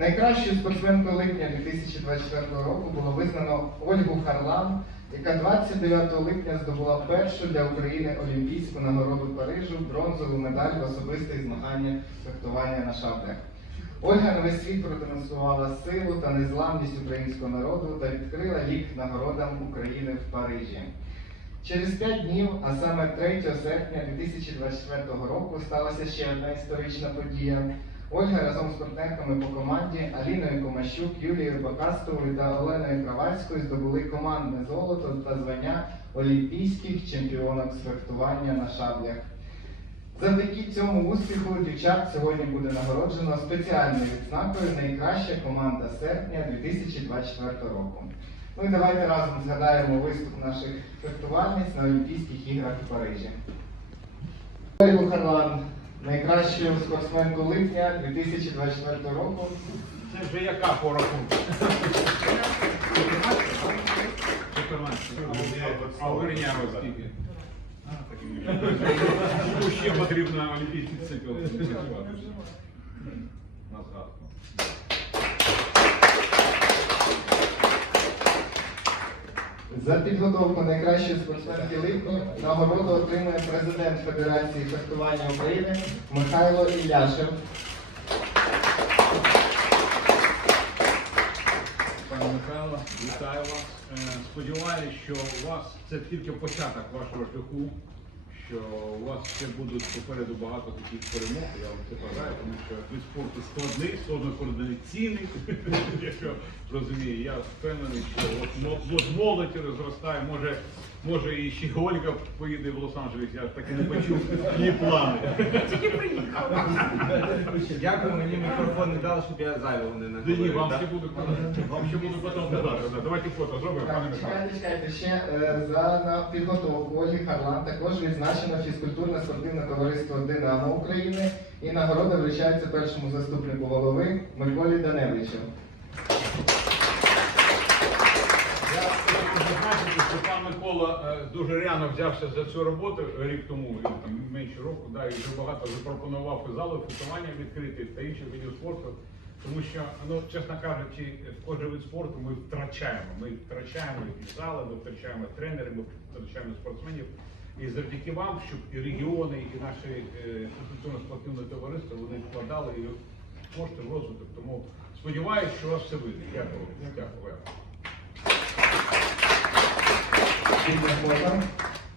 Найкращою спортсменкою липня 2024 року було визнано Ольгу Харлан, яка 29 липня здобула першу для України олімпійську нагороду Парижу бронзову медаль в особистих змаганнях фехтування на шаблях. Ольга на весь світ продемонструвала силу та незламність українського народу та відкрила лік нагородам України в Парижі. Через п'ять днів, а саме 3 серпня 2024 року, сталася ще одна історична подія. Ольга разом з партнерками по команді Аліною Комащук, Юлією Бакастовою та Оленою Кравацькою здобули командне золото та звання олімпійських чемпіонок з фехтування на шаблях. Завдяки цьому успіху дівчат сьогодні буде нагороджено спеціальною відзнакою Найкраща команда серпня 2024 року. Ну і давайте разом згадаємо виступ наших фехтувальниць на Олімпійських іграх у Парижі. Харлан, найкращу спортсменку липня 2024 року. Це вже яка по рахунку? 14. А у скільки? Ще потрібно олімпійський цикл. На. За підготовку найкращої спортсменки липня нагороду отримує президент Федерації фехтування України Михайло Ілляшев. Пане Михайло, вітаю вас. Е, Сподіваюсь, що у вас це тільки початок вашого шляху, що у вас ще будуть попереду багато таких перемог. Я вам це бажаю, тому що вид спорту складний, складно координаційний, якщо розумію. Я впевнений, що от мо- от молодь розростає, може, може і ще Ольга поїде в Лос-Анджелес, я так і не почув її плани. Дякую, мені мікрофон не дали, щоб я зайвого не Ні, вам да? ще буде вам ще буде потім. Да, Давайте фото зробимо, пане Так, Михайло. чекайте, чекайте. Ще е, за на підготовку Ольги Харлан також відзначено фізкультурне спортивне товариство Динамо України і нагорода вручається першому заступнику голови Миколі Даневичу. Я хочу зазначити, що пан Микола е, дуже ряно взявся за цю роботу рік тому, там менше року, да, і вже багато запропонував і зали відкрити та інших видів спорту. Тому що, ну, чесно кажучи, кожен вид спорту ми втрачаємо. Ми втрачаємо і зали, ми втрачаємо тренерів, ми втрачаємо спортсменів. І завдяки вам, щоб і регіони, і наші е, фізкультурно-спортивне товариство вони вкладали і кошти в розвиток. Тому сподіваюся, що у вас все вийде. Дякую. Дякую. Thank you, Mr. Welcome.